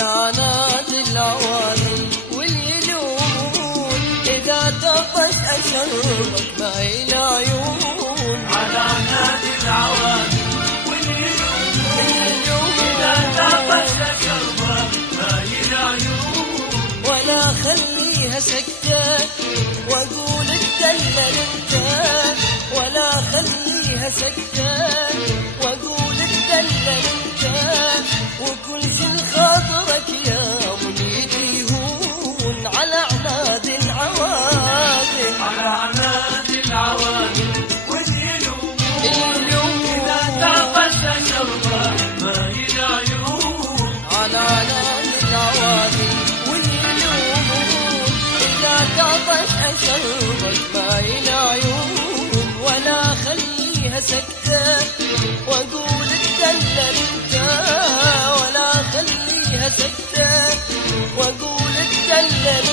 على نادي العوادي واليلوم إذا طفش أشربك ماي العيون على نادي العوادي واليلوم إذا طفش أشربك ماي العيون ولا خليها سكتة واقول اتدلل انت ولا خليها سكتة واقول اتدلل انت وكل شي خاطرك يا منيتي يهون على عناد العوادي على عناد العوادي واليلوم إذا طفش أشربك ماي العيون على عناد العوادي تعطش أشربك ماي العيون ولا خليها سكتة واقول اتدلل انت ولا خليها سكتة واقول اتدلل